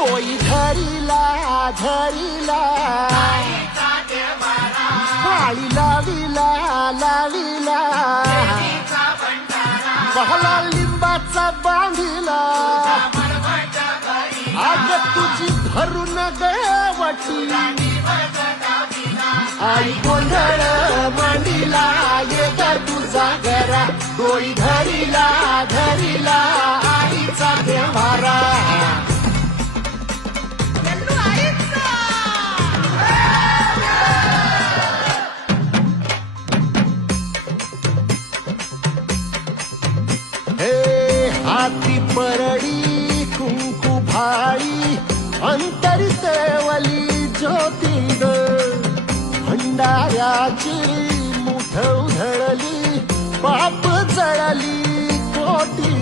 तोई धरिला धरिला. पाळी लाविला लाविला. पहला लिंबाचा बांधिला. आग तुझी भरून गवटी आई गोंधळ मांडिला ये तुझा घरा. तोई धरिला हाती परडी कुंकू भाई अंतरितवली ज्योती ग भंडाऱ्याची मुठ उधळली पाप जळली कोटी